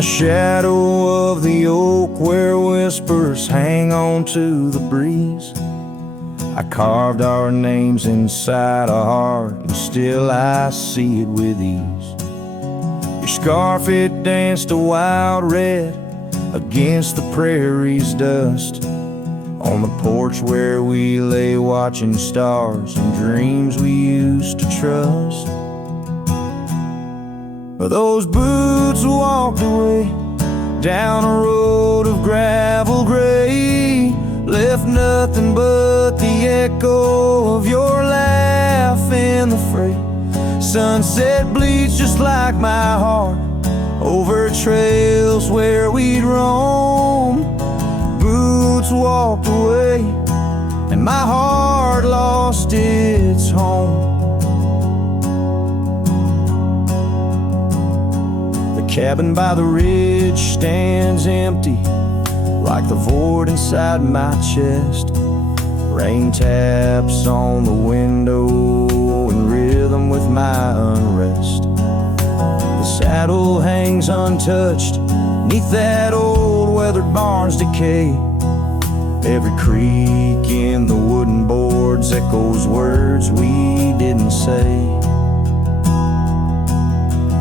the shadow of the oak where whispers hang on to the breeze, I carved our names inside a heart, and still I see it with ease. Your scarf, it danced a wild red against the prairie's dust, on the porch where we lay watching stars and dreams we used to trust. Those boots walked away down a road of gravel gray, left nothing but the echo of your laugh in the fray. Sunset bleeds just like my heart over trails where we'd roam. Boots walked away and my heart lost its home. The cabin by the ridge stands empty, like the void inside my chest. Rain taps on the window in rhythm with my unrest. The saddle hangs untouched neath that old weathered barn's decay. Every creak in the wooden boards echoes words we didn't say.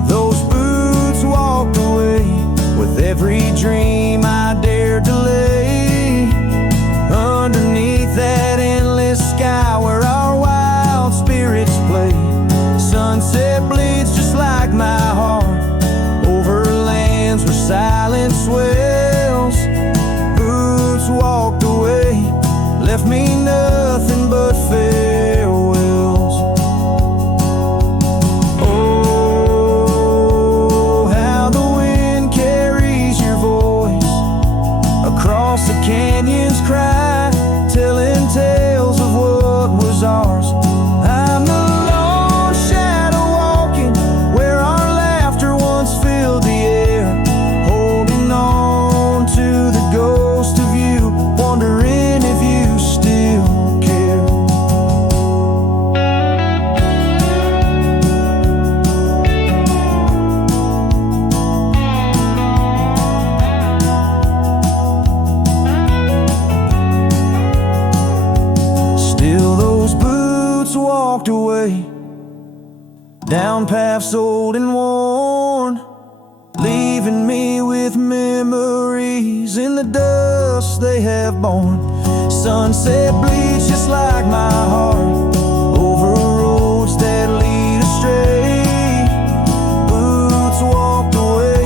Those boots walked away with every dream I dared to lay underneath that endless sky where our wild spirits play. Sunset bleeds just like my heart over lands where silence swells. Boots walked away, left me nothing but farewells. Oh, how the wind carries your voice across the canyon's cry, telling tales of what was ours. I'm the lone shadow walking where our laughter once filled the air, holding on to the ghost of you, wondering if you still care. Still those boots walked away down paths old and worn, leaving me with memories in the dust they have borne. Sunset bleeds just like my heart over roads that lead astray. Boots walked away,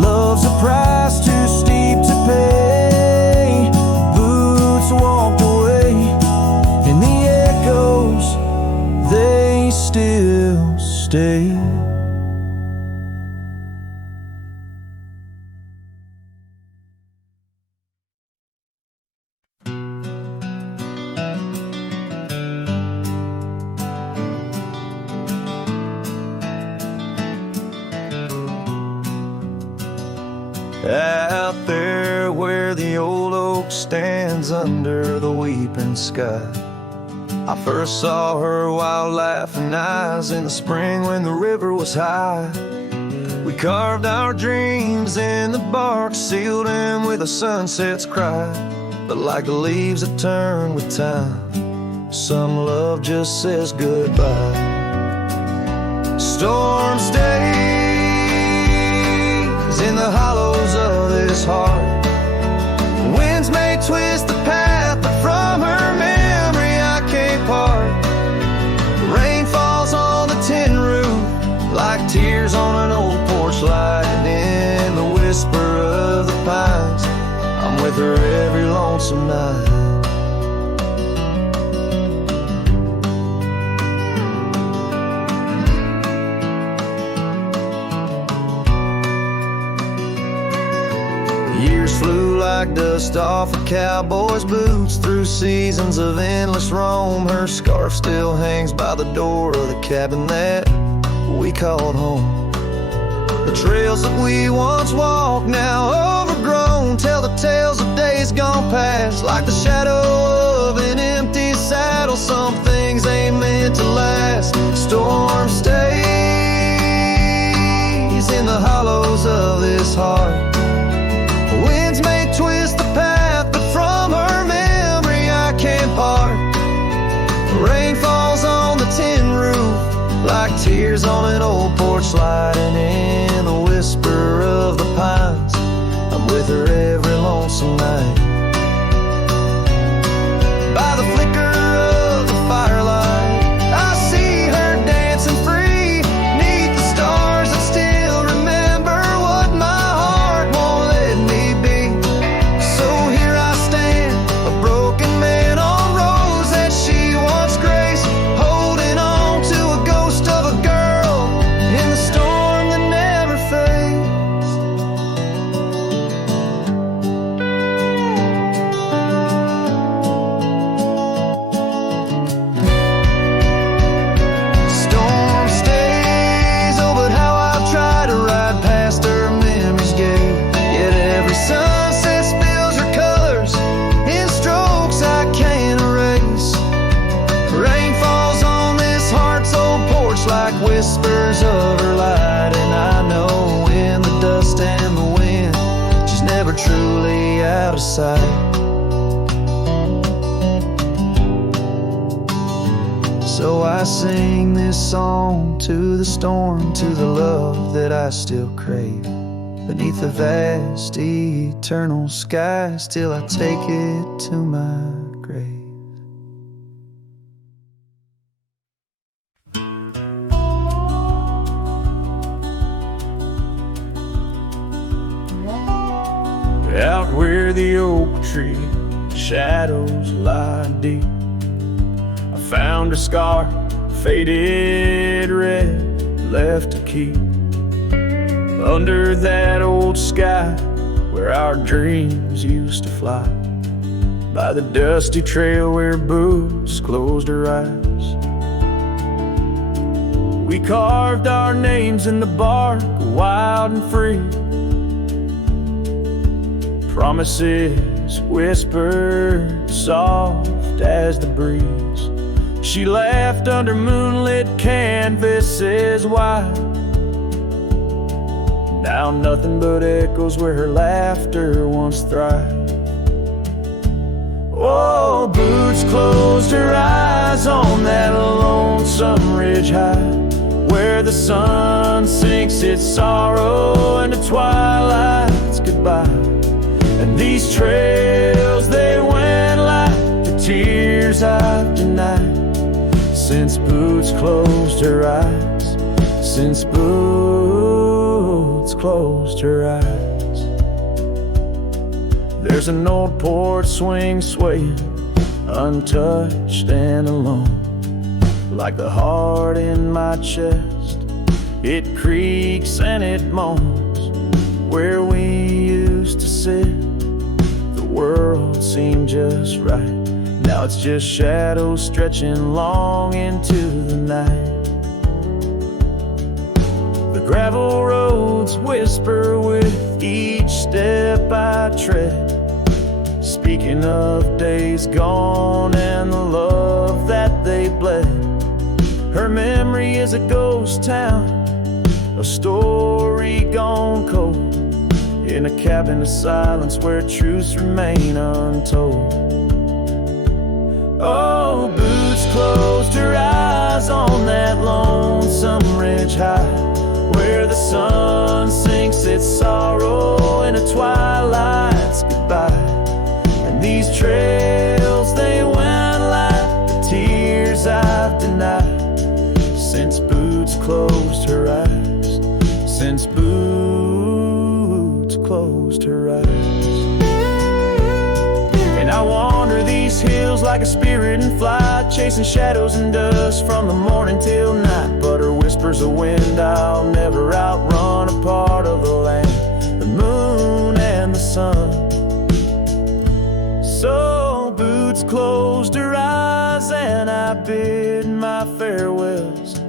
love's a price too steep to pay. Boots walked away, and the echoes, they still stay. Out there where the old oak stands under the weeping sky, I first saw her wild laughing eyes in the spring when the river was high. We carved our dreams in the bark, sealed them with a sunset's cry. But like the leaves that turn with time, some love just says goodbye. Storm stays in the hollows of this heart. Winds may twist the path, but from her memory I can't part. Rain falls on the tin roof like tears on an old porch light, and in the whisper of the pines I'm with her every lonesome night. Years flew like dust off a cowboy's boots through seasons of endless roam. Her scarf still hangs by the door of the cabin that we called home. The trails that we once walked, now overgrown, tell the tales of days gone past. Like the shadow of an empty saddle, some things ain't meant to last. Storm stays in the hollows of this heart. tears on an old porch light, and in the whisper of the pines, I'm with her every lonesome night. By the flicker of the firelight, I see her dancing free, 'neath the stars that still remember what my heart won't let me be. So here I stand, a broken man on roads that she once graced, holding on to a ghost of a girl in the storm that never fades. Storm stays, oh, but how I've tried to ride past her memory's gate. Yet every sunset spills her colors in strokes I can't erase. Rain falls on this heart's old porch like whispers of her light, and I know in the dust and the wind, she's never truly out of sight. So I sing this song to the storm, to the love that I still crave. Beneath the vast eternal sky, still I take it to my grave. Out where the oak tree shadows lie deep, I found a scar, faded red, left to keep. Under that old sky where our dreams used to fly, by the dusty trail where boots closed her eyes. We carved our names in the bark, wild and free. Promises whispered soft as the breeze. She laughed under moonlit canvases wide. Now nothing but echoes where her laughter once thrived. Oh, boots closed her eyes on that lonesome ridge high, where the sun sinks its sorrow into twilight's goodbye. And these trails, they went like the tears I've denied, since boots closed her eyes, since boots closed her eyes. There's an old porch swing swaying, untouched and alone, like the heart in my chest. It creaks and it moans, where we used to sit. The world seemed just right, now it's just shadows stretching long into the night. The gravel roads whisper with each step I tread, speaking of days gone and the love that they bled. Her memory is a ghost town, a story gone cold, in a cabin of silence where truths remain untold. Oh, boots closed her eyes on that lonesome ridge high, where the sun sinks its sorrow in a twilight's goodbye. And these trails, they went like the tears I've denied, since boots closed her eyes, since boots closed her eyes. And I wander these hills like a spirit in flight, chasing shadows and dust from the morning till night. But her whispers of wind, I'll never outrun a part of the land, the moon and the sun. So boots closed her eyes, and I bid my farewells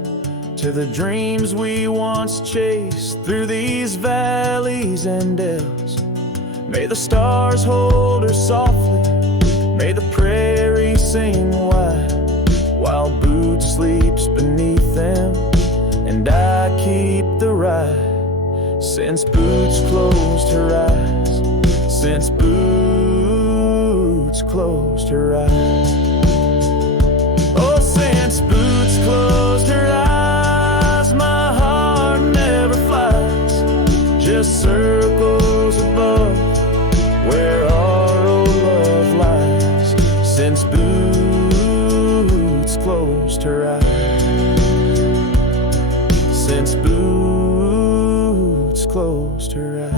to the dreams we once chased through these valleys and dells. May the stars hold her softly, may the prairie sing wide, while boots sleeps beneath them, and I keep the ride. Since boots closed her eyes, since boots closed her eyes. Oh, since boots closed her eyes, my circles above where our old love lies, since Boots closed her eyes. Since Boots closed her eyes.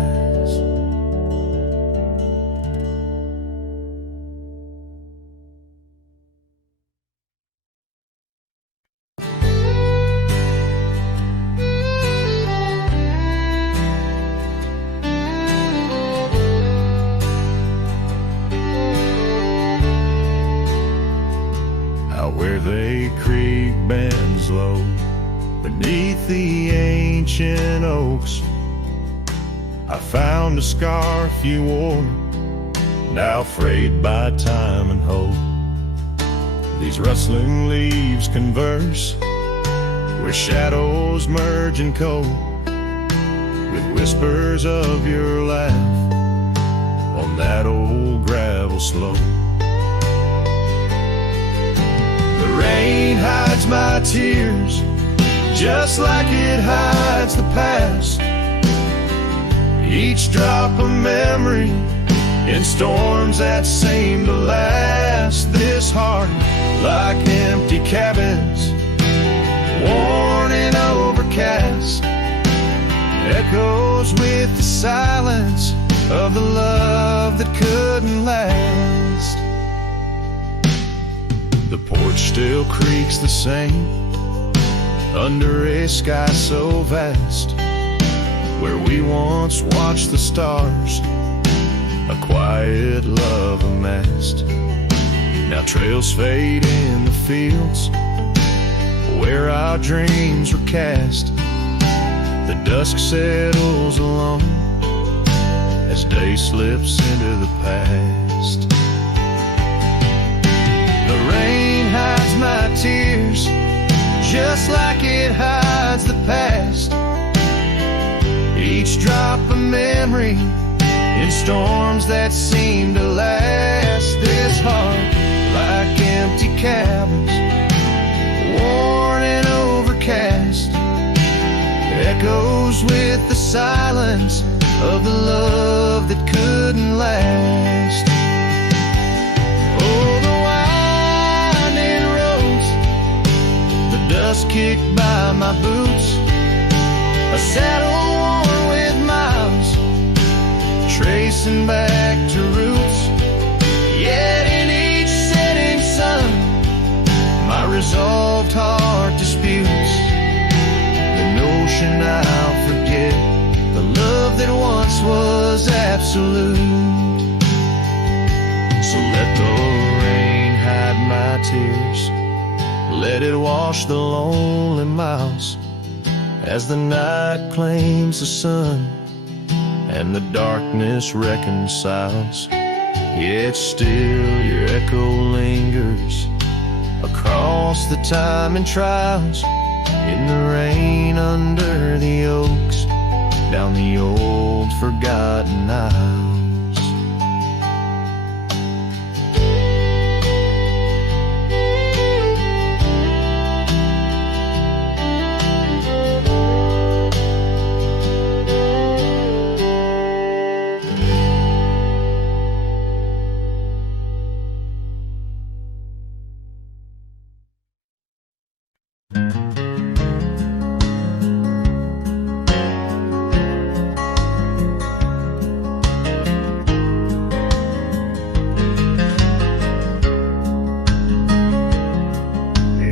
Where they creek bends low beneath the ancient oaks, I found a scarf you wore, now frayed by time and hope. These rustling leaves converse where shadows merge and cope, with whispers of your laugh on that old gravel slope. The rain hides my tears just like it hides the past. Each drop a memory in storms that seem to last. This heart, like empty cabins, worn and overcast, echoes with the silence of the love that couldn't last. The porch still creaks the same under a sky so vast, where we once watched the stars, a quiet love amassed. Now trails fade in the fields where our dreams were cast. The dusk settles alone as day slips into the past. The rain hides my tears just like it hides the past. Each drop a memory in storms that seem to last. This heart, like empty cabins, worn and overcast, echoes with the silence of the love that couldn't last. Oh, the winding roads, the dust kicked by my boots, a saddle worn with miles, tracing back to roots. Yet in each setting sun, my resolved heart disputes the notion I'll forget the love that once was absolute. So let the rain hide my tears, let it wash the lonely miles, as the night claims the sun and the darkness reconciles. Yet still your echo lingers across the time and trials, in the rain under the oaks, down the old forgotten aisles.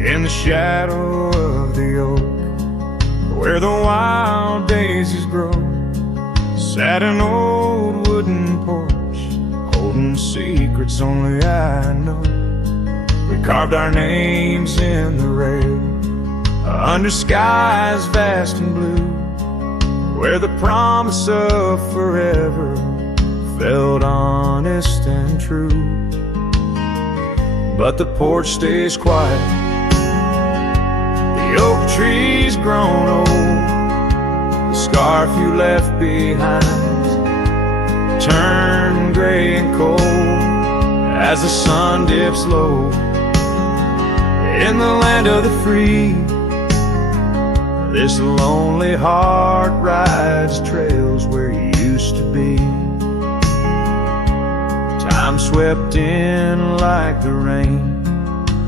In the shadow of the oak, where the wild daisies grow, sat an old wooden porch, holding secrets only I know. We carved our names in the rail, under skies vast and blue, where the promise of forever felt honest and true. But the porch stays quiet, the oak tree's grown old, the scarf you left behind turned gray and cold as the sun dips low. In the land of the free, This lonely heart rides trails where you used to be. Time swept in like the rain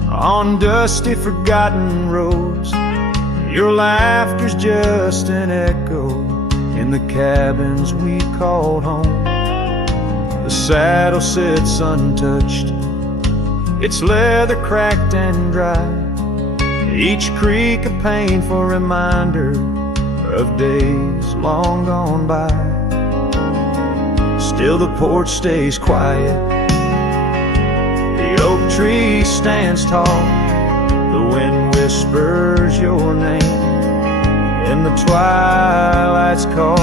on dusty, forgotten roads. Your laughter's just an echo in the cabins we called home. The saddle sits untouched, its leather cracked and dry, each creak a painful reminder of days long gone by. Still the porch stays quiet, the oak tree stands tall, the wind whispers your name in the twilight's call,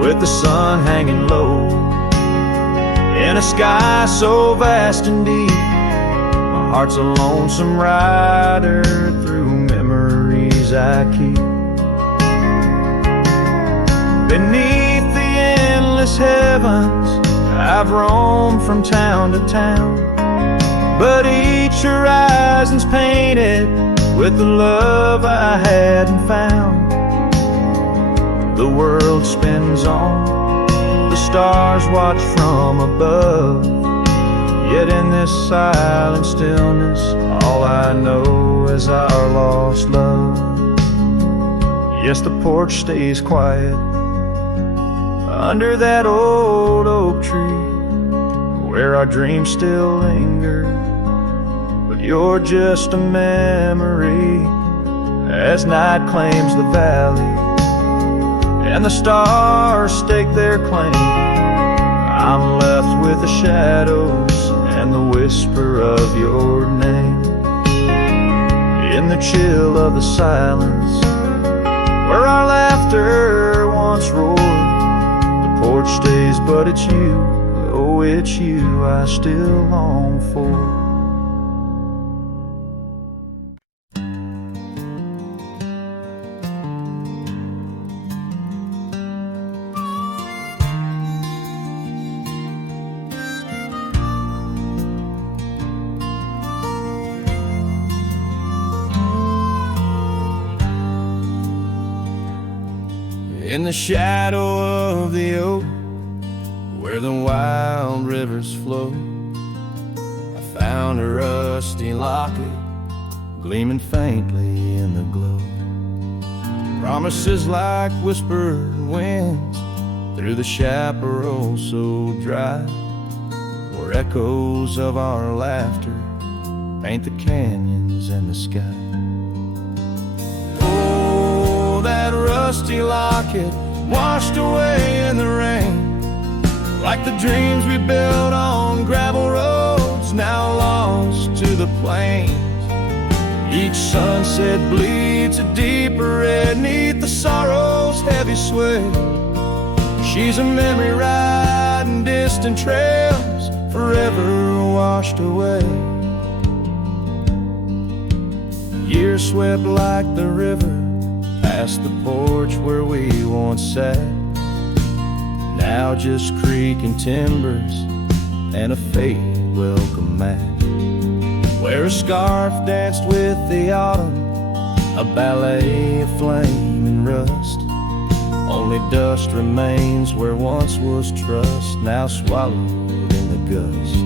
with the sun hanging low in a sky so vast and deep. My heart's a lonesome rider through memories I keep. Beneath the endless heavens I've roamed from town to town, but each horizon's painted with the love I hadn't found. The world spins on, the stars watch from above, yet in this silent stillness all I know is our lost love. Yes, the porch stays quiet under that old oak tree where our dreams still linger, but you're just a memory as night claims the valley and the stars stake their claim. I'm left with the shadows and the whisper of your name in the chill of the silence where our laughter once roared. The porch stays, but it's you, oh it's you I still long for. In the shadow of the oak, where the wild rivers flow, I found a rusty locket gleaming faintly in the glow. Promises like whispered winds through the chaparral so dry, where echoes of our laughter paint the canyons and the sky. That rusty locket washed away in the rain, like the dreams we built on gravel roads now lost to the plains. Each sunset bleeds a deeper red neath the sorrow's heavy sway. She's a memory riding distant trails forever washed away. Years swept like the river past the porch where we once sat, now just creaking timbers and a faded welcome mat, where a scarf danced with the autumn, a ballet of flame and rust. Only dust remains where once was trust, now swallowed in the gust.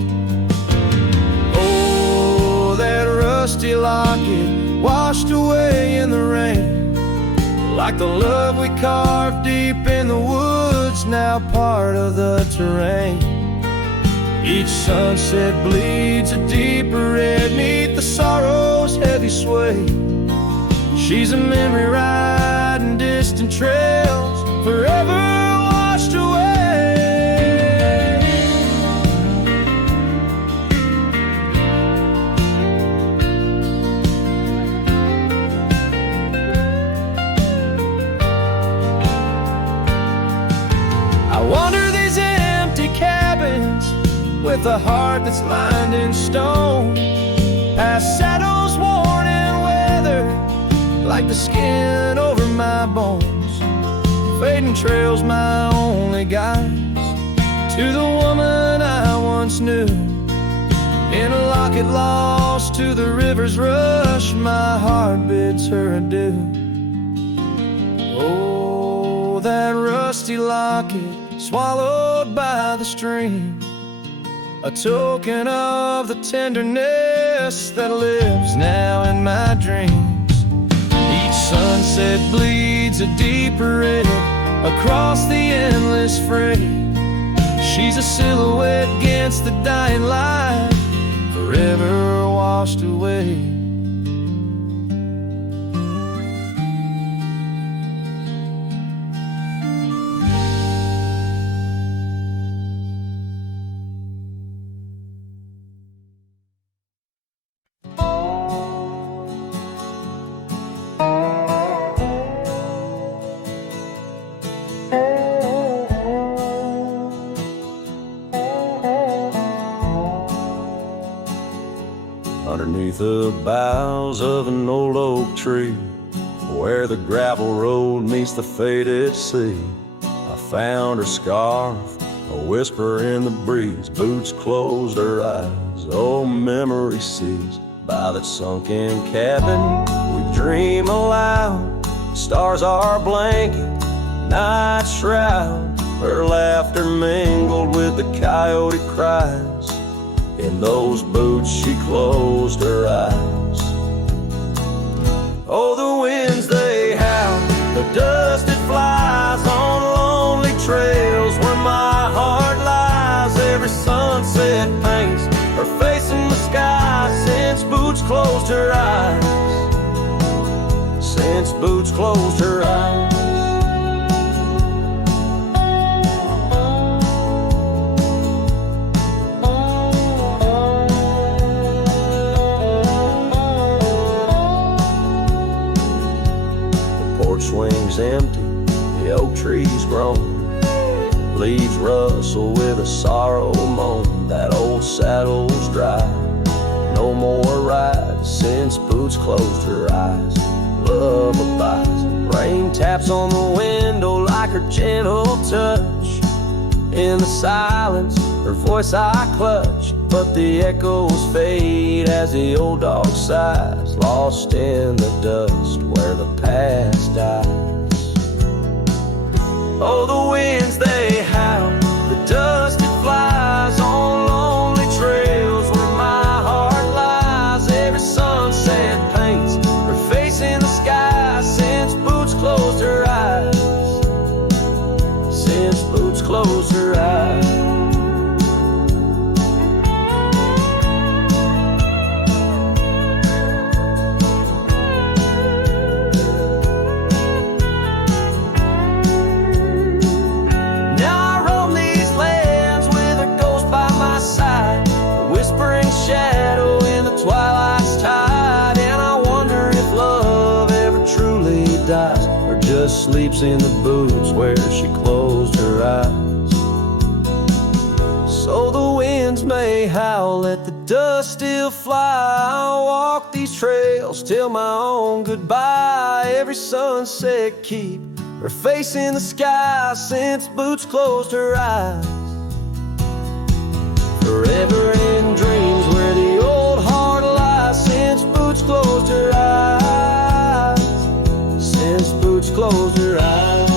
Oh, that rusty locket washed away in the rain, like the love we carved deep in the woods, now part of the terrain. Each sunset bleeds a deeper red neath the sorrow's heavy sway. She's a memory riding distant trails forever washed away. I wander these empty cabins with a heart that's lined in stone, past shadows worn and weathered like the skin over my bones. Fading trails my only guides to the woman I once knew, in a locket lost to the river's rush. My heart bids her adieu. Oh, that rusty locket swallowed by the stream, a token of the tenderness that lives now in my dreams. Each sunset bleeds a deeper red across the endless fray. She's a silhouette against the dying light, forever washed away. Underneath the boughs of an old oak tree, where the gravel road meets the faded sea, I found her scarf, a whisper in the breeze. Boots closed her eyes, oh memory seized. By that sunken cabin we dream aloud, stars are blanket, night shroud. Her laughter mingled with the coyote cries. In those boots she closed her eyes. Oh, the winds they howl, the dust it flies on lonely trails where my heart lies. Every sunset paints her face in the sky since boots closed her eyes. Since boots closed her eyes. Swings empty, the oak trees groan, leaves rustle with a sorrow moan. That old saddle's dry, no more rides since boots closed her eyes. Love abides, rain taps on the window like her gentle touch. In the silence, her voice I clutch, but the echoes fade as the old dog sighs, lost in the dust where the past dies. Oh, the winds they howl, the dust it flies on lonely trails where my heart lies. Every sunset paints her face in the sky since boots closed her eyes. Since boots closed her eyes. Shadow in the twilight's tide, and I wonder if love ever truly dies, or just sleeps in the boots where she closed her eyes. So the winds may howl, let the dust still fly. I'll walk these trails till my own goodbye. Every sunset keep her face in the sky since boots closed her eyes. Forever in dreams where the old heart lies since boots closed her eyes. Since boots closed her eyes.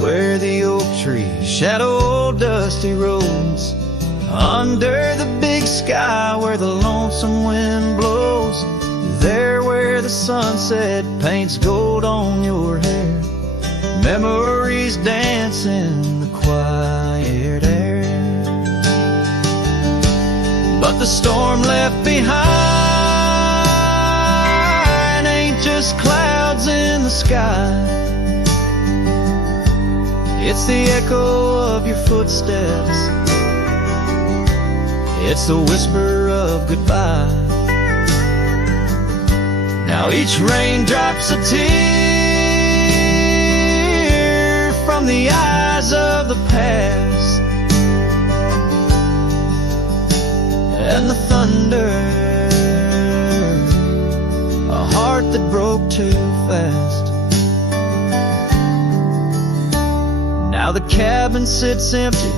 Where the oak trees shadow dusty roads, under the big sky where the lonesome wind blows, there where the sunset paints gold on your hair, memories dance in the quiet air. But the storm left behind ain't just clouds in the sky. It's the echo of your footsteps, it's the whisper of goodbye. Now each raindrop's a tear, from the eyes of the past, and the thunder, a heart that broke too fast. Now the cabin sits empty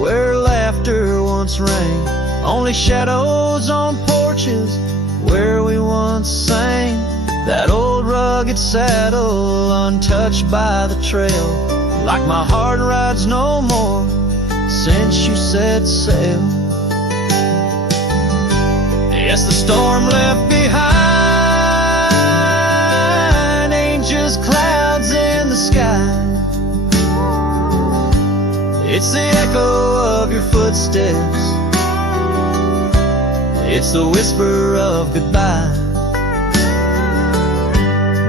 where laughter once rang, only shadows on porches where we once sang. That old rugged saddle untouched by the trail, like my heart rides no more since you set sail. Yes, the storm left behind ain't just clouds in the sky. It's the echo of your footsteps, it's the whisper of goodbye.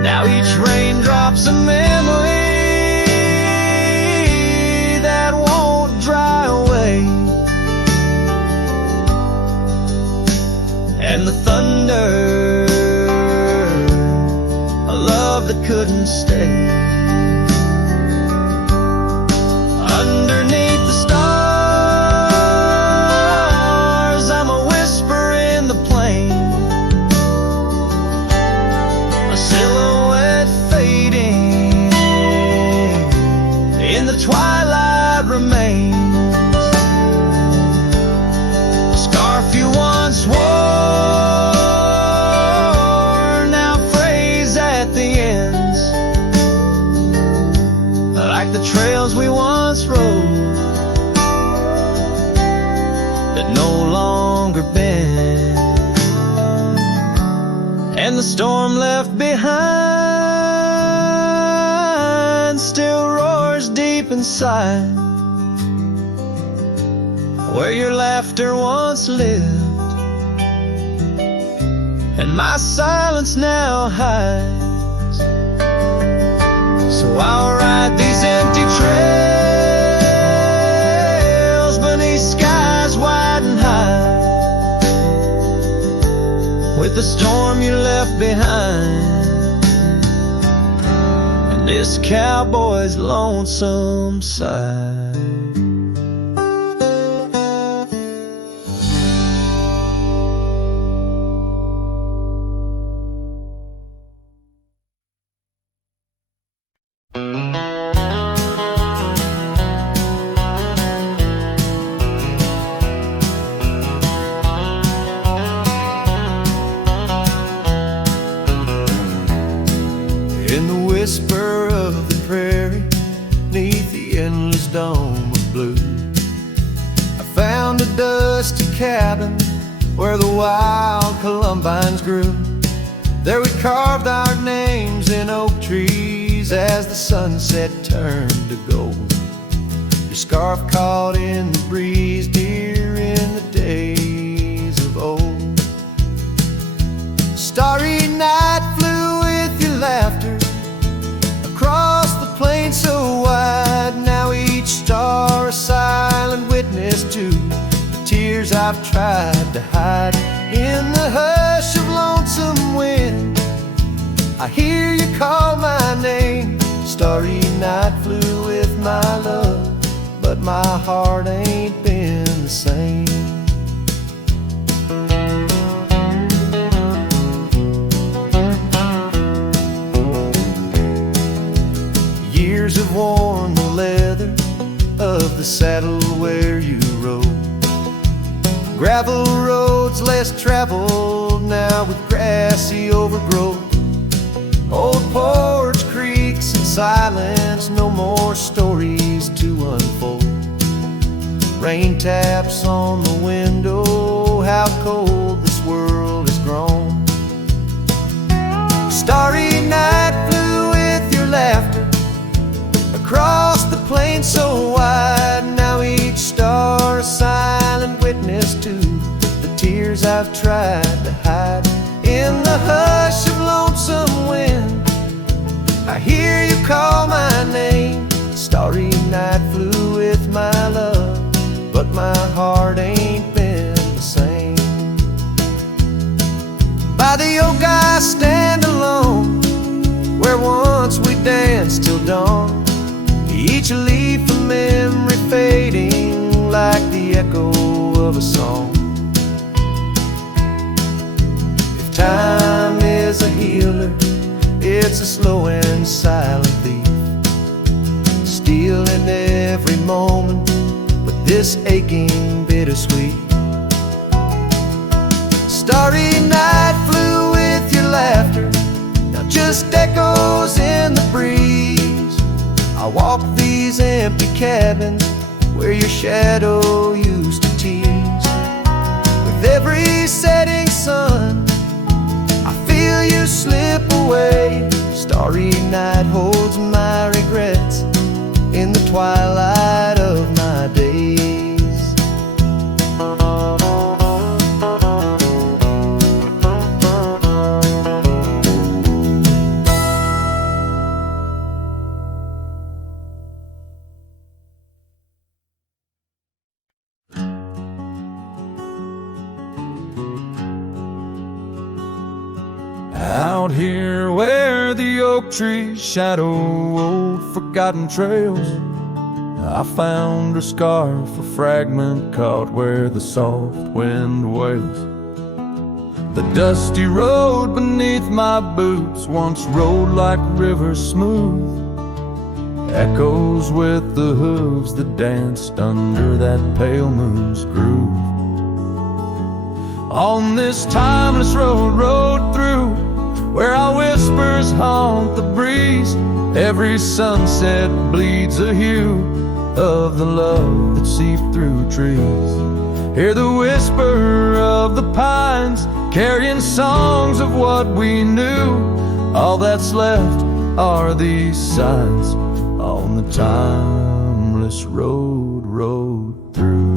Now each raindrop's a memory that won't dry away, and the thunder, a love that couldn't stay. Underneath the stars, I'm a whisper in the plain, a silhouette fading in the twilight remains. The scarf you once wore now frays at the ends, like the trails we once rode that no longer bend. And the storm left behind still roars deep inside, where your laughter once lived and my silence now hides. So I'll ride these empty trails beneath skies wide and high, with the storm you left behind and this cowboy's lonesome side. In the whisper of the prairie, neath the endless dome of blue, I found a dusty cabin where the wild columbines grew. There we carved our names in oak trees as the sunset turned to gold. Your scarf caught in the breeze, dear, in the days of old. Starry night flew with your laughter across the plain so wide. Now each star a silent witness to the tears I've tried to hide. In the hush of lonesome wind, I hear you call my name. Starry night flew with my love, but my heart ain't been the same. Years have worn the leather of the saddle where you rode. Gravel roads less traveled now with grassy overgrowth. Old porch creaks in silence, no more stories to unfold. Rain taps on the window, how cold this world has grown. Starry night flew with your laughter across the plain so wide. Now each star a silent witness to the tears I've tried to hide. In the hush of lonesome wind, I hear you call my name. Starry night flew with my love, but my heart ain't been the same. By the oak I stand alone, where once we danced till dawn. Each of a song. If time is a healer, it's a slow and silent thief, stealing every moment with this aching bittersweet. Starry night flew with your laughter, now just echoes in the breeze. I walk these empty cabins where your shadow used to tease. With every setting sun, I feel you slip away. Starry night holds my regrets in the twilight of my days. Out here where the oak trees shadow old forgotten trails, I found a scarf, a fragment caught where the soft wind wails. The dusty road beneath my boots once rolled like rivers smooth, echoes with the hooves that danced under that pale moon's groove. On this timeless road, rode through, where our whispers haunt the breeze. Every sunset bleeds a hue of the love that seeped through trees. Hear the whisper of the pines, carrying songs of what we knew. All that's left are these signs on the timeless road, rode through.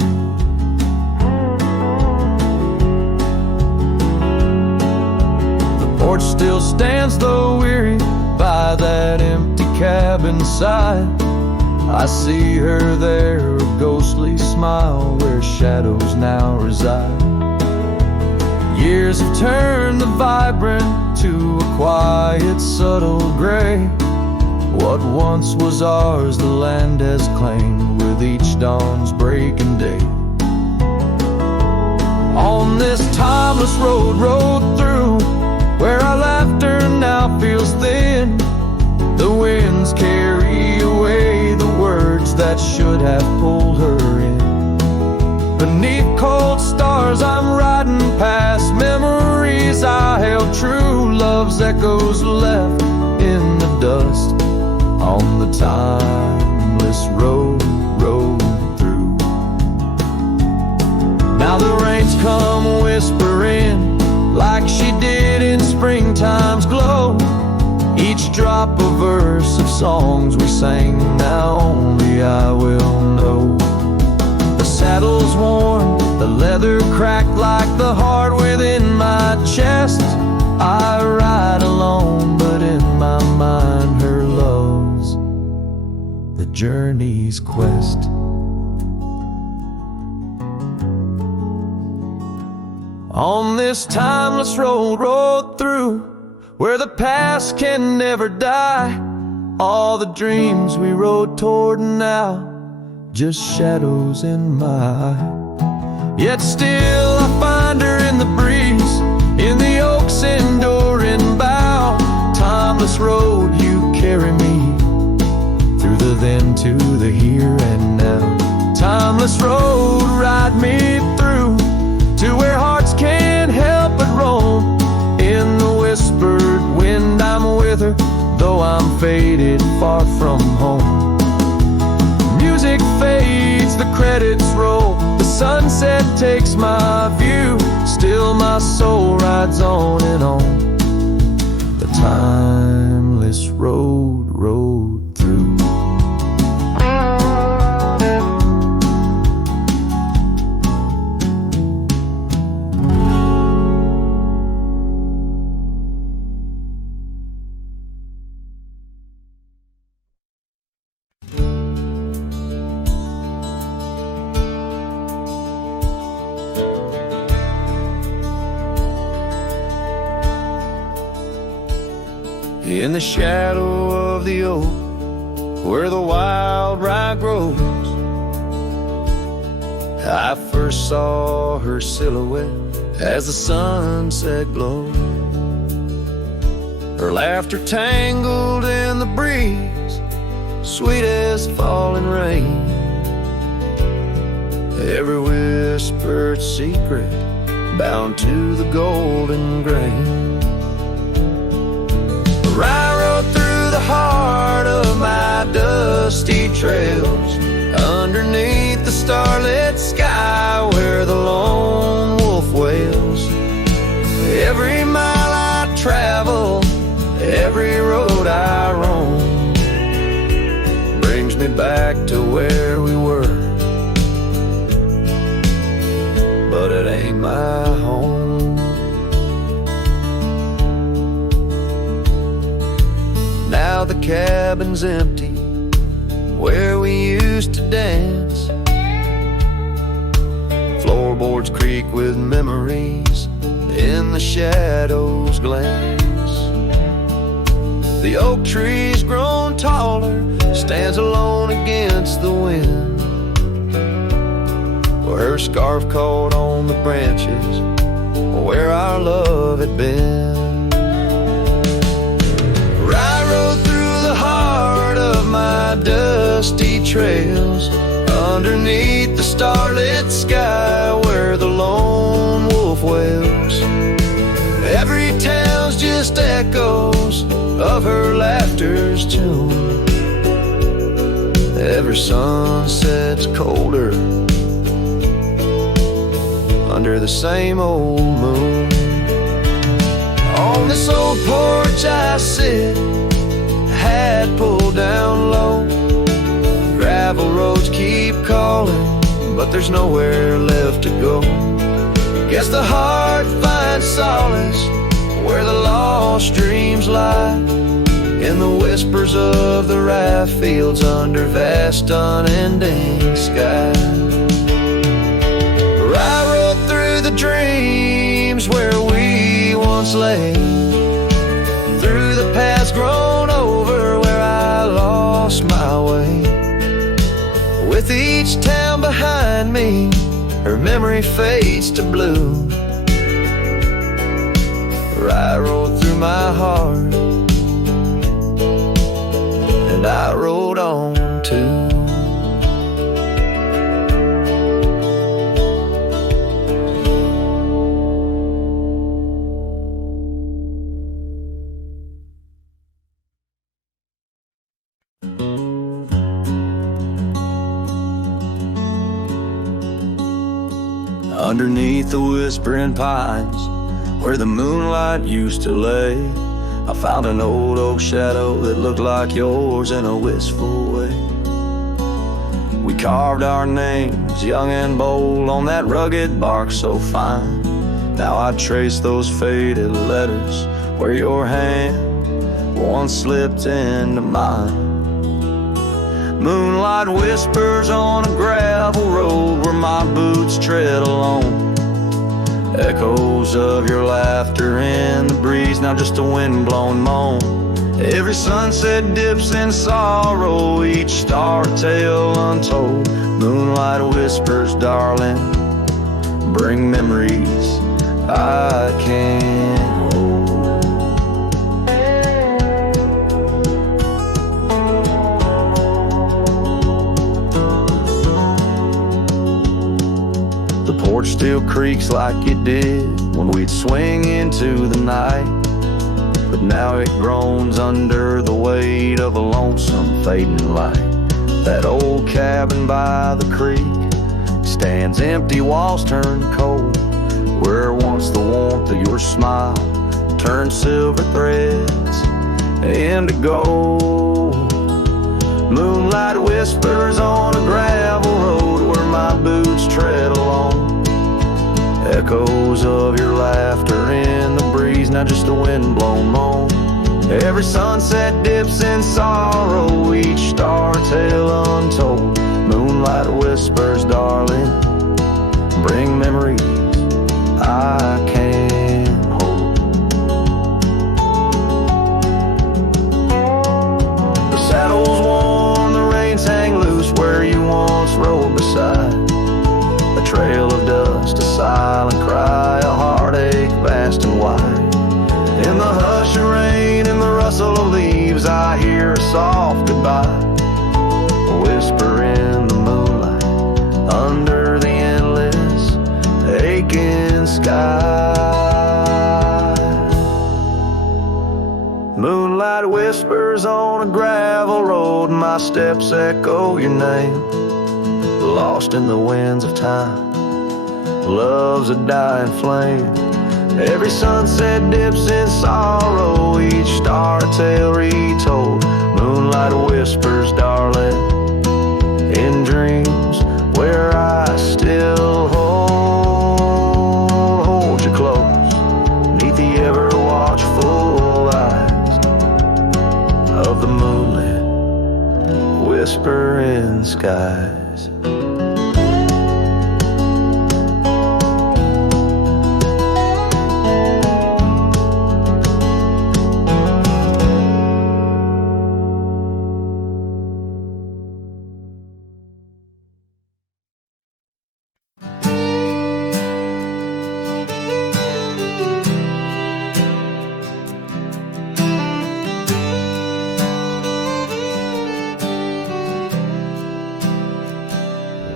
The porch still stands though weary by that empty cabin side. I see her there, a ghostly smile where shadows now reside. Years have turned the vibrant to a quiet, subtle gray. What once was ours, the land has claimed with each dawn's breaking day. On this timeless road, rode through, where our laughter now feels thin. The winds carry away the words that should have pulled her in. Beneath cold stars I'm riding past memories I held true. Love's echoes left in the dust on the timeless road, rode through. Now the rains come whispering like she did in springtime's glow. Each drop a verse of songs we sang, now only I will know. The saddle's worn, the leather cracked like the heart within my chest. I ride alone, but in my mind her love's the journey's quest. On this timeless road, rode through, where the past can never die. All the dreams we rode toward now, just shadows in my eye. Yet still I find her in the breeze, in the oak's enduring bough. Timeless road, you carry me through the then to the here and now. Timeless road, ride me through to where hearts can't help but roam. In the whispered wind I'm with her, though I'm faded far from home. Music fades, the credits roll, the sunset takes my view. Still my soul rides on and on, the timeless road, rode through. In the shadow of the oak, where the wild rye grows, I first saw her silhouette as the sunset glowed. Her laughter tangled in the breeze, sweet as falling rain. Every whispered secret bound to the golden grain. I rode through the heart of my dusty trails, underneath the starlit sky where the lone wolf wails. Every mile I travel, every road I roam, brings me back to where we were, but it ain't my home. Now the cabin's empty where we used to dance. Floorboards creak with memories, in the shadows glance. The oak tree's grown taller, stands alone against the wind, where her scarf caught on the branches where our love had been. I rode through the heart of my dusty trails, underneath the starlit sky where the lone wolf wails. Every town's just echoes of her laughter's tune. Every sunset's colder under the same old moon. On this old porch I sit, hat pulled down low. Gravel roads keep calling, but there's nowhere left to go. Guess the heart finds solace where the lost dreams lie, in the whispers of the rye fields under vast unending sky. I rode through the dreams where we once lay, through the paths grown over where I lost my way. With each town behind me, her memory fades to blue. I rode through my heart, and I rode on too. Underneath the whispering pines, where the moonlight used to lay, I found an old oak shadow that looked like yours in a wistful way. We carved our names, young and bold, on that rugged bark so fine. Now I trace those faded letters where your hand once slipped into mine. Moonlight whispers on a gravel road where my boots tread alone. Echoes of your laughter in the breeze, now just a wind-blown moan. Every sunset dips in sorrow, each star a tale untold. Moonlight whispers, darling, bring memories I can't hold. The porch still creaks like it did when we'd swing into the night, but now it groans under the weight of a lonesome fading light. That old cabin by the creek stands empty, walls turn cold, where once the warmth of your smile turned silver threads into gold. Moonlight whispers on a gravel road where my boots tread along. Echoes of your laughter in the breeze, not just a wind-blown moan. Every sunset dips in sorrow, each star a tale untold. Moonlight whispers, darling, bring memories I can't hold. The saddle's worn, the reins hang loose where you once rode beside. A soft goodbye, whisper in the moonlight under the endless aching sky. Moonlight whispers on a gravel road, my steps echo your name. Lost in the winds of time, love's a dying flame. Every sunset dips in sorrow, each star a tale retold. Moonlight whispers, darling, in dreams where I still hold you close, neath the ever watchful eyes of the moonlit whispering skies.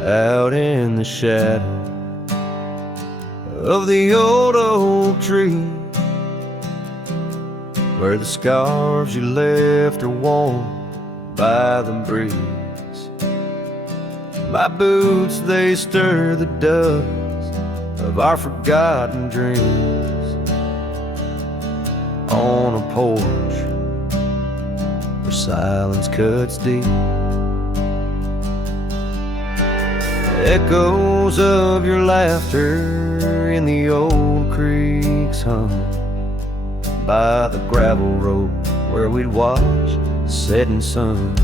Out in the shadow of the old oak tree, where the scarves you left are worn by the breeze. My boots, they stir the dust of our forgotten dreams. On a porch where silence cuts deep, echoes of your laughter in the old creeks hum by the gravel road where we'd watch the setting sun.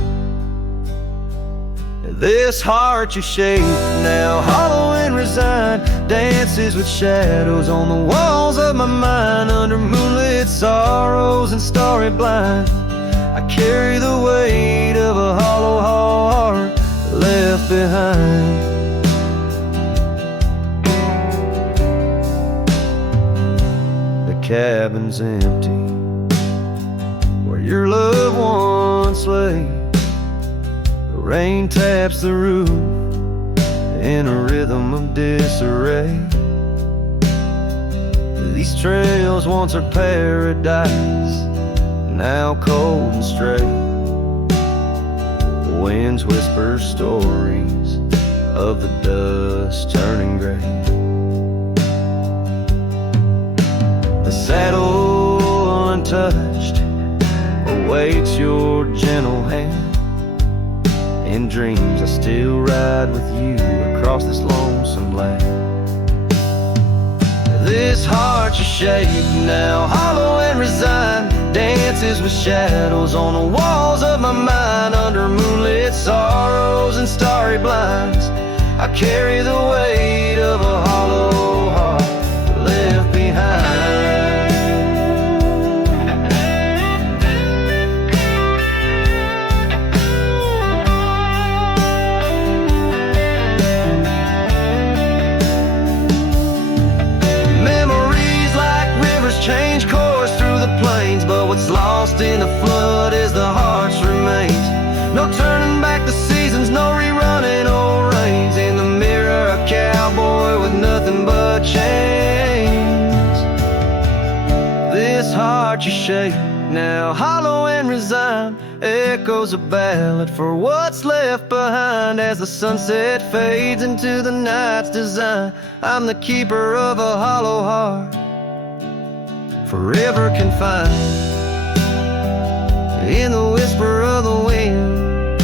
This heart you shape now, hollow and resigned, dances with shadows on the walls of my mind. Under moonlit sorrows and starry blinds, I carry the weight of a hollow heart left behind. Cabin's empty where your loved ones lay. The rain taps the roof in a rhythm of disarray. These trails once are paradise, now cold and stray. The winds whisper stories of the dust turning gray. The saddle untouched awaits your gentle hand. In dreams I still ride with you across this lonesome land. This heart you shape now, hollow and resigned, dances with shadows on the walls of my mind. Under moonlit sorrows and starry blinds, I carry the weight of a hollow heart left behind. Change course through the plains, but what's lost in the flood is the heart's remains. No turning back the seasons, no rerunning old reins. In the mirror a cowboy with nothing but chains. This heart you shape now, hollow and resigned, echoes a ballad for what's left behind. As the sunset fades into the night's design, I'm the keeper of a hollow heart, forever confined. In the whisper of the wind,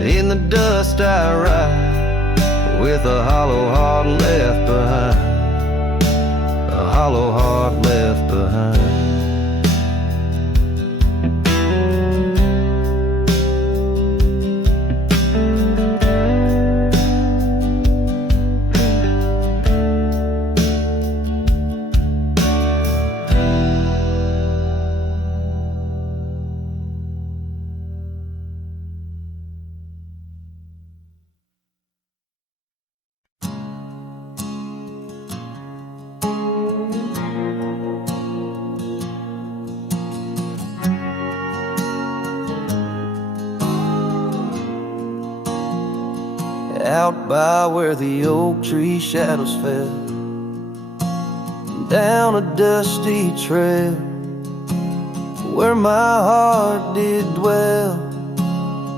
in the dust I ride, with a hollow heart left behind, a hollow heart left behind. out by where the oak tree shadows fell, down a dusty trail where my heart did dwell.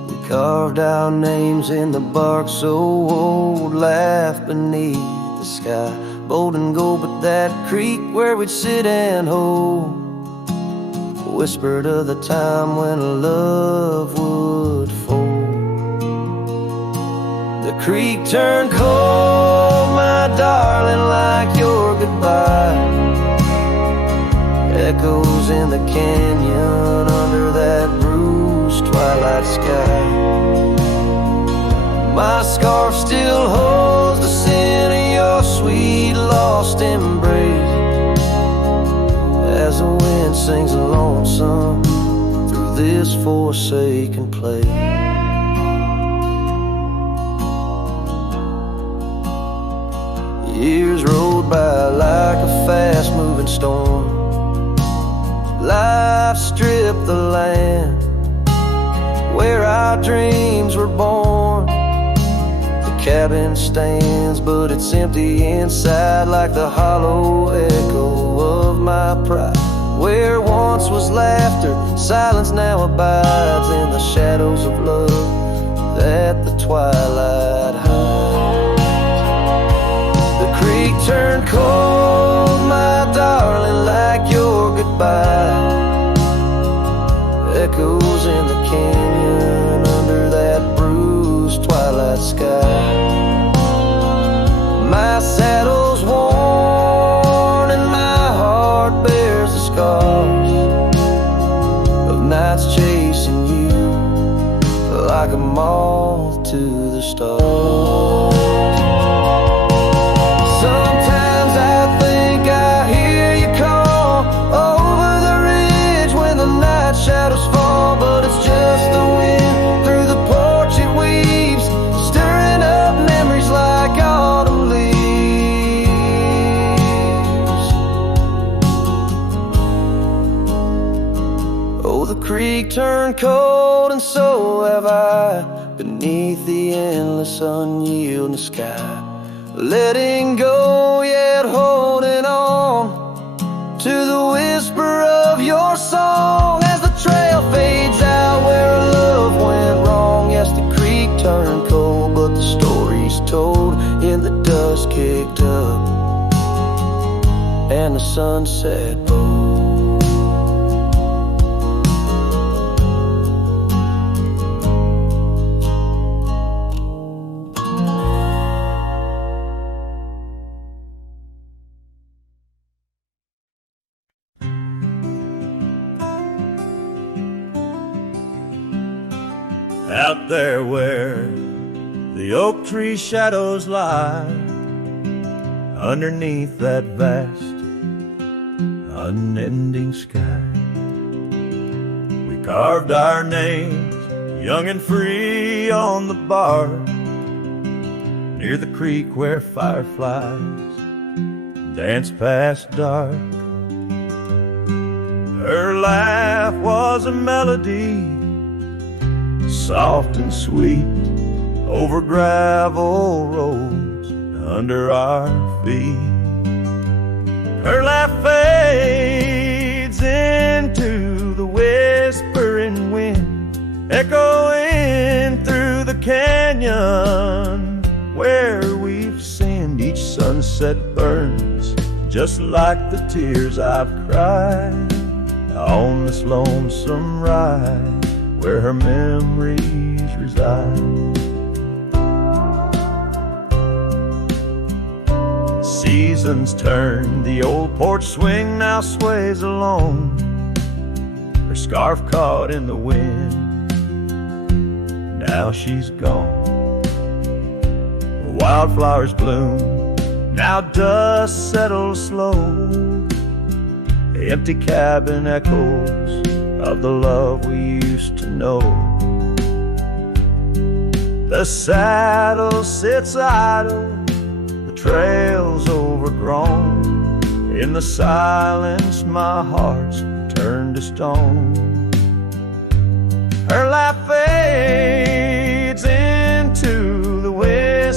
We carved our names in the bark so old, laughed beneath the sky, bold and gold. But that creek where we'd sit and hold whispered of the time when love would fold. The creek turned cold, my darling, like your goodbye. Echoes in the canyon under that bruised twilight sky. My scarf still holds the scent of your sweet lost embrace, as the wind sings a lonesome through this forsaken place. Years rolled by like a fast-moving storm. Life stripped the land where our dreams were born. The cabin stands, but it's empty inside, like the hollow echo of my pride. Where once was laughter, silence now abides in the shadows of love that the twilight hides. The creek turned cold, my darling, like your goodbye. Echoes in the canyon under that bruised twilight sky. My saddle's worn and my heart bears the scars of nights chasing you like a moth to the stars. Sometimes I think I hear you call over the ridge when the night shadows fall, but it's just the wind through the porch it weaves, stirring up memories like autumn leaves. Oh, the creek turned cold and so have I, beneath the endless unyielding sky. Letting go yet holding on to the whisper of your song, as the trail fades out where love went wrong. Yes, the creek turned cold, but the story's told in the dust kicked up and the sunset bold. Out there where the oak tree shadows lie, underneath that vast, unending sky, we carved our names, young and free, on the bar, near the creek where fireflies dance past dark. Her laugh was a melody, soft and sweet, over gravel roads under our feet. Her laugh fades into the whispering wind, echoing through the canyon where we've sinned. Each sunset burns just like the tears I've cried on this lonesome ride where her memories reside. Seasons turn, the old porch swing now sways alone, her scarf caught in the wind, now she's gone. Wildflowers bloom, now dust settles slow, the empty cabin echoes of the love we used to know. The saddle sits idle, the trail's overgrown, in the silence my heart's turned to stone. Her laugh fades into the wind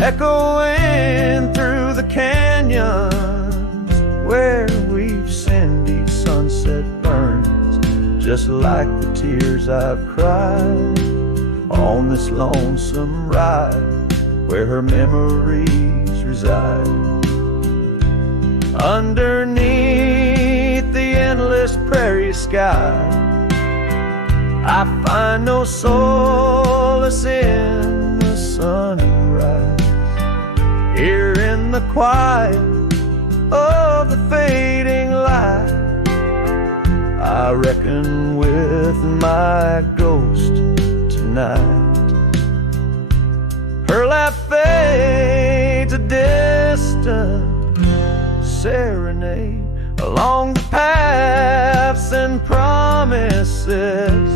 echoing through the canyons where we've sinned. Each sunset burns just like the tears I've cried on this lonesome ride where her memories reside. Underneath the endless prairie sky, I find no solace in the sunrise. Here in the quiet of the fading light, I reckon with my ghost tonight. Her laugh fades a distant serenade along the paths and promises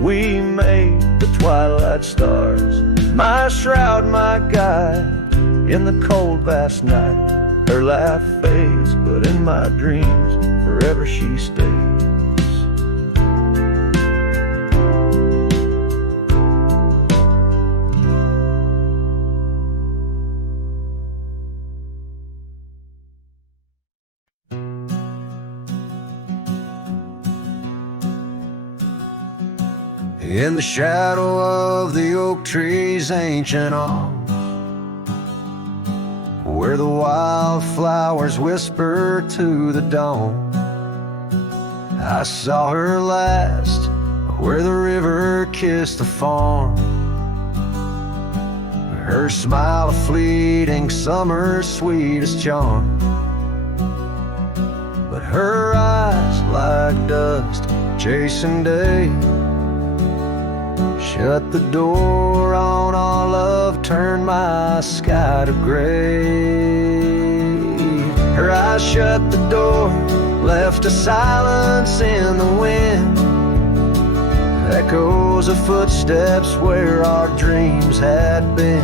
we made. The twilight stars, my shroud, my guide. In the cold vast night, her laugh fades, but in my dreams forever she stays. In the shadow of the oak trees' ancient arms, where the wildflowers whisper to the dawn, I saw her last where the river kissed the farm. Her smile a fleeting summer's sweetest charm, but her eyes like dust chasing day shut the door on our love, turned my sky to gray. Her eyes shut the door, left a silence in the wind, echoes of footsteps where our dreams had been.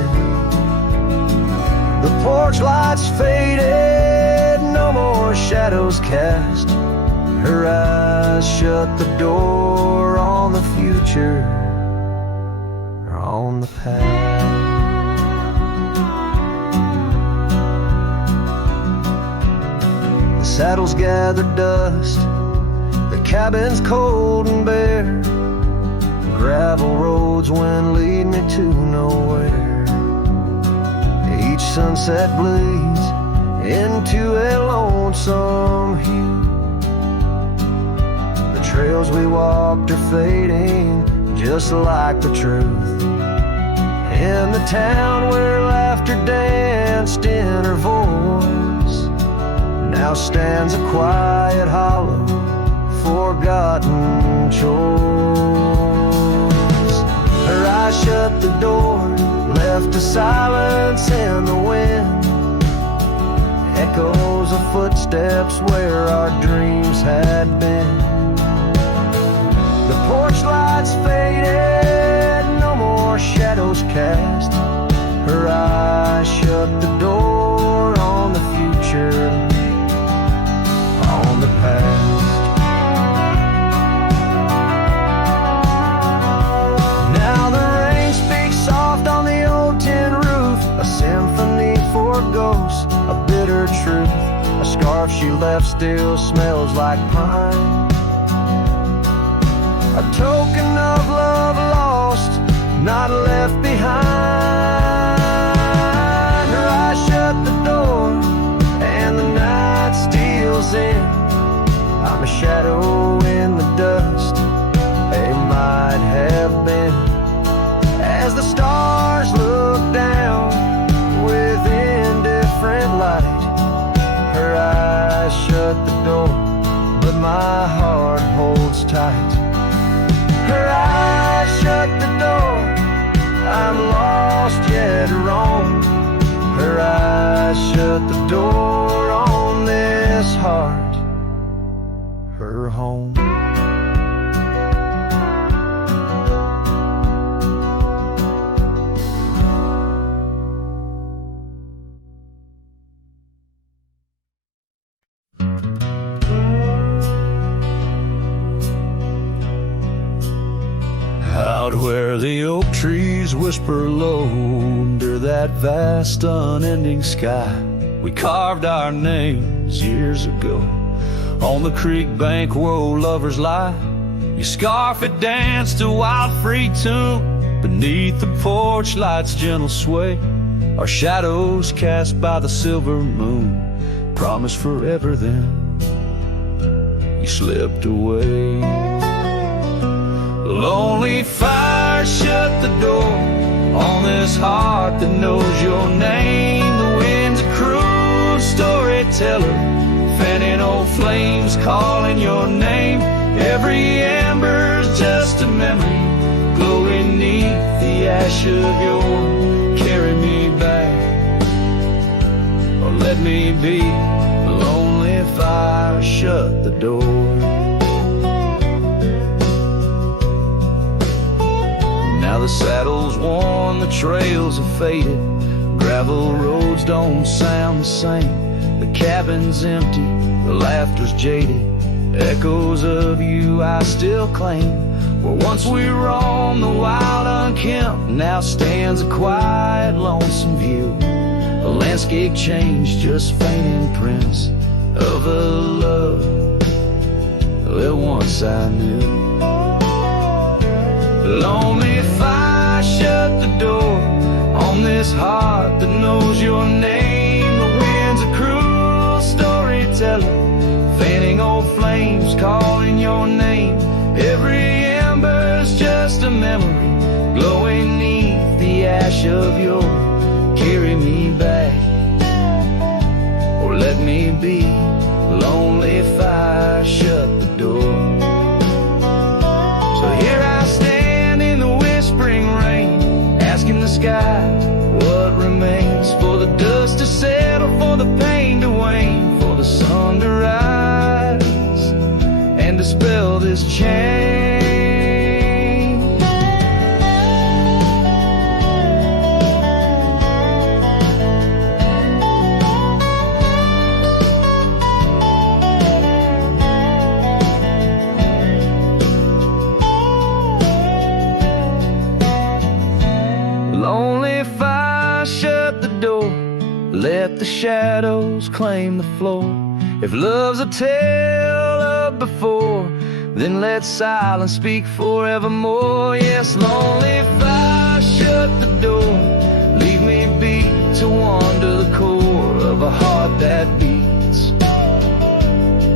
The porch lights faded, no more shadows cast. Her eyes shut the door on the future, on the past. The saddles gather dust, the cabin's cold and bare, gravel roads when lead me to nowhere. Each sunset bleeds into a lonesome hue. The trails we walked are fading just like the truth. In the town where laughter danced in her voice, now stands a quiet hollow, forgotten choice. Her eyes shut the door, left a silence in the wind, echoes of footsteps where our dreams had been. The porch lights faded, no more shadows cast. Her eyes shut the door on the future, on the past. Now the rain speaks soft on the old tin roof, a symphony for ghosts, a bitter truth. A scarf she left still smells like pine, a token of love lost, not left behind. Her eyes shut the door and the night steals in. I'm a shadow in the dust, a might have been. As the stars look down with indifferent light, her eyes shut the door, but my heart holds tight. Her eyes shut the door, I'm lost yet wrong. Her eyes shut the door on this heart, her home. Out where the oak trees whisper low under that vast unending sky, we carved our names years ago on the creek bank where old lovers lie. Your scarf it danced to wild free tune beneath the porch light's gentle sway. Our shadows cast by the silver moon promised forever, then you slipped away. Lonely fire shut the door on this heart that knows your name. The wind's a cruel storyteller, fanning old flames calling your name. Every ember's just a memory glowing neath the ash of your carry me back, or let me be. Lonely fire shut the door. Now the saddle's worn, the trails have faded, gravel roads don't sound the same. The cabin's empty, the laughter's jaded, echoes of you I still claim. Where once we roamed the wild unkempt, now stands a quiet, lonesome view. A landscape change, just faint imprints of a love that once I knew. Lonely fire shut the door on this heart that knows your name. The wind's a cruel storyteller, fanning old flames calling your name. Every ember's just a memory glowing neath the ash of your carry me back, or let me be. Lonely fire shut the door. So here I stand in the whispering rain, asking the sky what remains, for the dust to settle, for the pain to wane, for the sun to rise and dispel this chain. Lonely fire shut the door, let the shadows claim the floor. If love's a tale of before, then let silence speak forevermore. Yes, lonely fire shut the door, leave me be to wander the core of a heart that beats,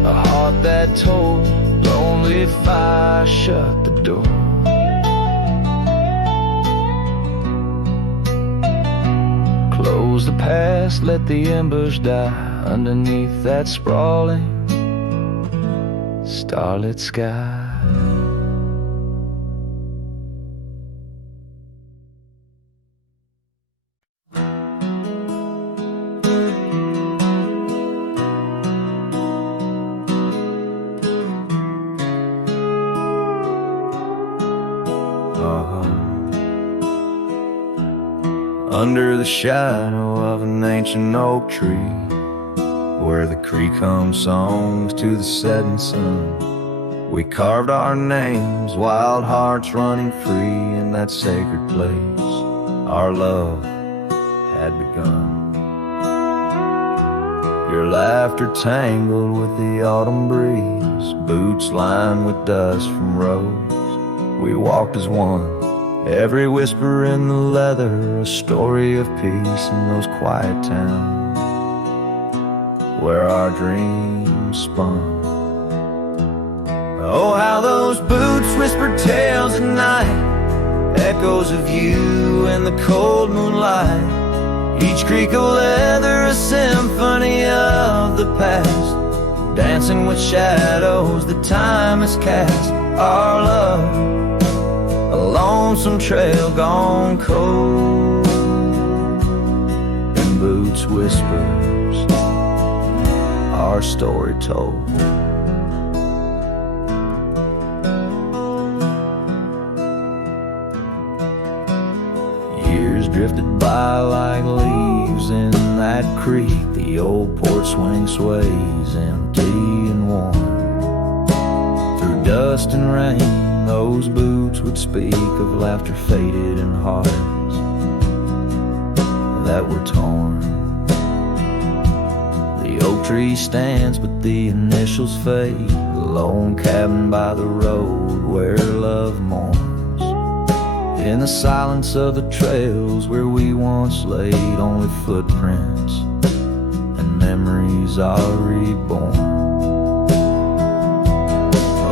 a heart that told. Lonely fire shut the door. Close the past, let the embers die underneath that sprawling starlit sky. Under the shadow of an ancient oak tree, where the creek hums songs to the setting sun, we carved our names, wild hearts running free in that sacred place our love had begun. Your laughter tangled with the autumn breeze, boots lined with dust from roads. We walked as one, every whisper in the leather, a story of peace in those quiet towns where our dreams spun. Oh, how those boots whispered tales at night, echoes of you in the cold moonlight. Each creak of leather a symphony of the past, dancing with shadows that time has cast. Our love, a lonesome trail gone cold, and boots whispers, our story told. Years drifted by like leaves in that creek. The old porch swing sways empty and warm through dust and rain. those boots would speak of laughter faded and hearts that were torn. The oak tree stands but the initials fade, a lone cabin by the road where love mourns. In the silence of the trails where we once laid, only footprints and memories are reborn.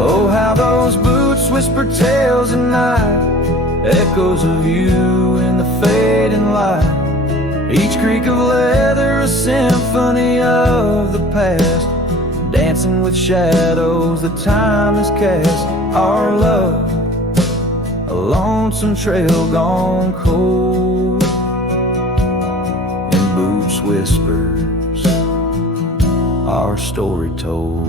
Oh, how those boots whisper tales at night, echoes of you in the fading light. Each creak of leather a symphony of the past, dancing with shadows that time has cast. Our love, a lonesome trail gone cold, in boots whispers, our story told.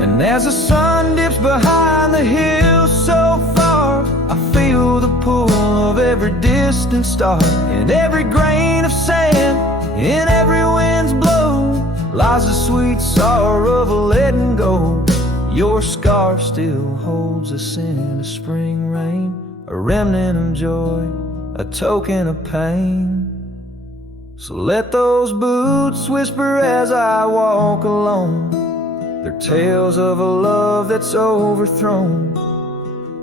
And as the sun dips behind the hills so far, I feel the pull of every distant star. In every grain of sand, in every wind's blow, lies the sweet sorrow of letting go. Your scarf still holds a scent of spring rain, a remnant of joy, a token of pain. So let those boots whisper as I walk alone, their tales of a love that's overthrown.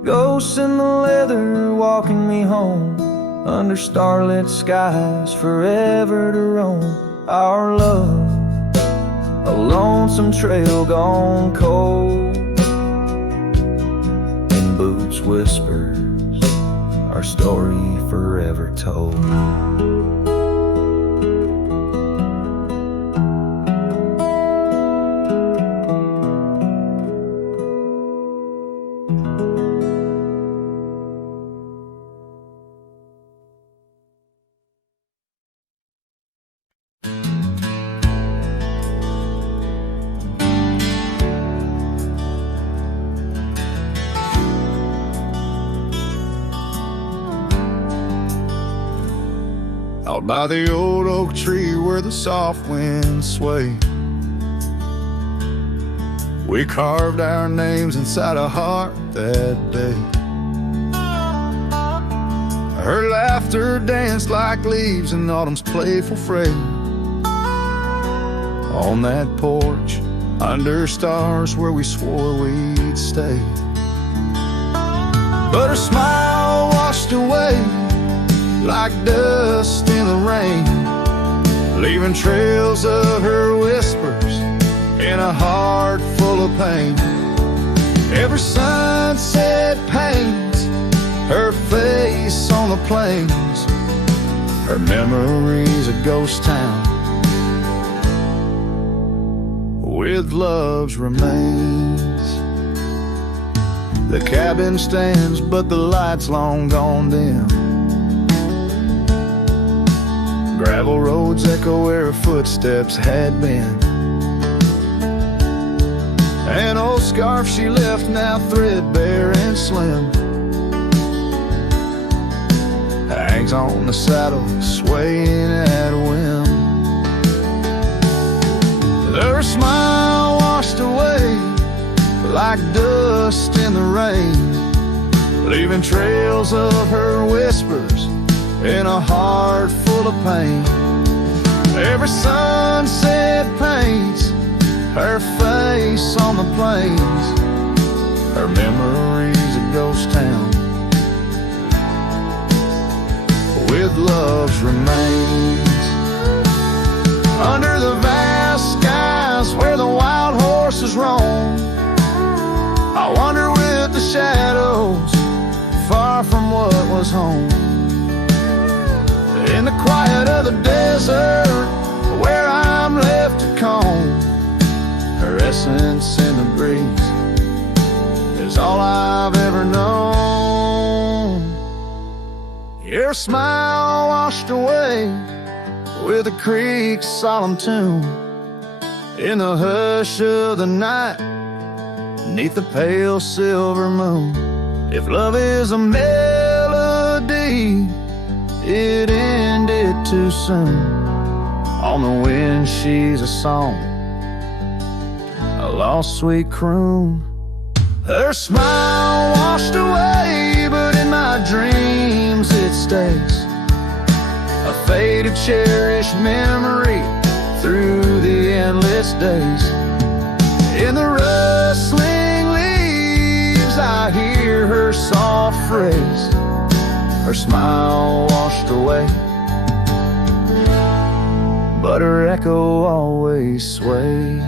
Ghosts in the leather walking me home, under starlit skies forever to roam. Our love, a lonesome trail gone cold, in boots whispers, our story forever told. Out by the old oak tree where the soft winds sway, we carved our names inside a heart that day. Her laughter danced like leaves in autumn's playful fray. On that porch, under stars where we swore we'd stay. But her smile washed away like dust in the rain, leaving trails of her whispers in a heart full of pain. Every sunset paints her face on the plains, her memories a ghost town with love's remains. The cabin stands but the light's long gone dim. Gravel roads echo where her footsteps had been. An old scarf she left now threadbare and slim hangs on the saddle, swaying at a whim. Her smile washed away like dust in the rain, leaving trails of her whispers in a heart full of pain. Every sunset paints her face on the plains, her memories a ghost town with love's remains. Under the vast skies where the wild horses roam, I wander with the shadows far from what was home. In the quiet of the desert where I'm left to comb, her essence in the breeze is all I've ever known. Your smile washed away with a creek's solemn tune, in the hush of the night, neath the pale silver moon. If love is a melody, it ended too soon. On the wind she's a song, a lost sweet croon. Her smile washed away, but in my dreams it stays, a faded, cherished memory through the endless days. In the rustling leaves I hear her soft phrase, her smile washed away, but her echo always sways.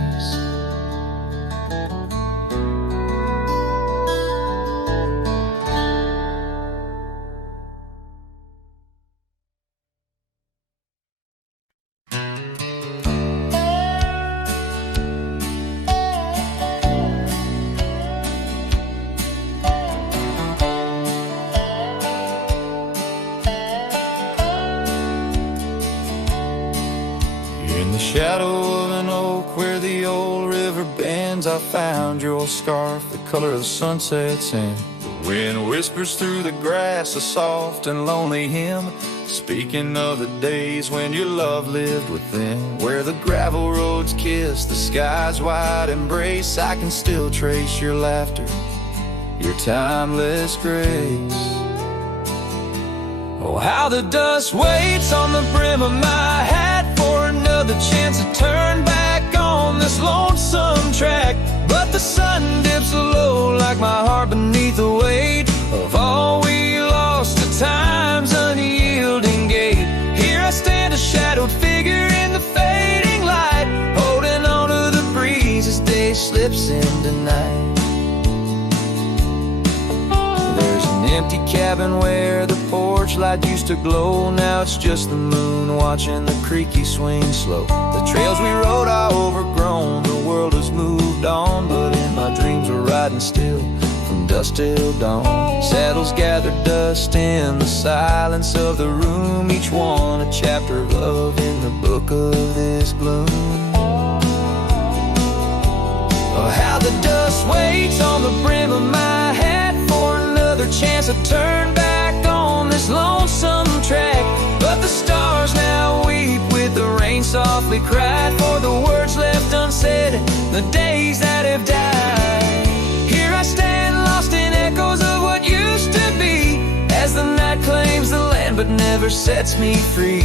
Shadow of an oak where the old river bends, I found your scarf, the color of the sunset sand. The wind whispers through the grass, a soft and lonely hymn, speaking of the days when your love lived within. Where the gravel roads kiss the sky's wide embrace, I can still trace your laughter, your timeless grace. Oh, how the dust waits on the brim of my hat for another chance to turn back on this lonesome track. But the sun dips low like my heart beneath the weight of all we lost to time's unyielding gate. Here I stand, a shadowed figure in the fading light, holding on to the breeze as day slips into night. There's an empty cabin where the porch light used to glow. Now it's just the moon watching the creaky swing slow. The trails we rode are overgrown, the world has moved on, but in my dreams we're riding still from dusk till dawn. Saddles gather dust in the silence of the room, each one a chapter of love in the book of this gloom. Oh, how the dust waits on the brim of my hat for another chance to turn back on this lonesome track. But the stars now weep with the rain softly cried for the words left unsaid, the days that have died. Here I stand lost in echoes of what used to be, as the night claims the land but never sets me free.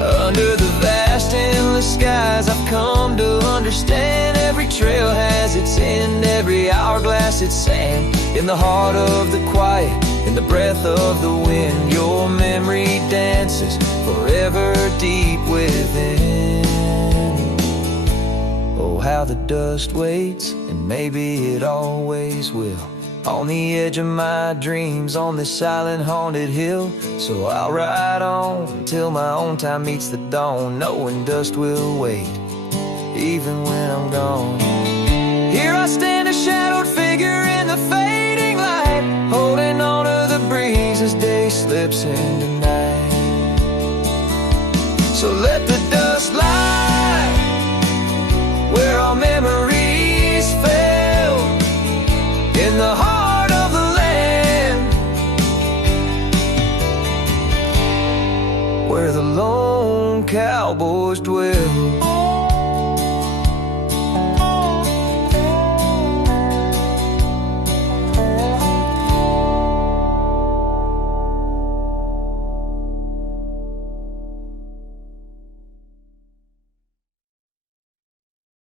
Under the vast endless skies I've come to understand, every trail has its end, every hourglass its sand. In the heart of the quiet, in the breath of the wind, your memory dances forever deep within. Oh, how the dust waits, and maybe it always will, on the edge of my dreams, on this silent haunted hill. So I'll ride on until my own time meets the dawn, knowing dust will wait, even when I'm gone. Here I stand, a shadowed figure in the fading light, holding on to the breeze as day slips into night. So let the dust lie where our memories fell, in the heart of the land, where the lone cowboys dwell.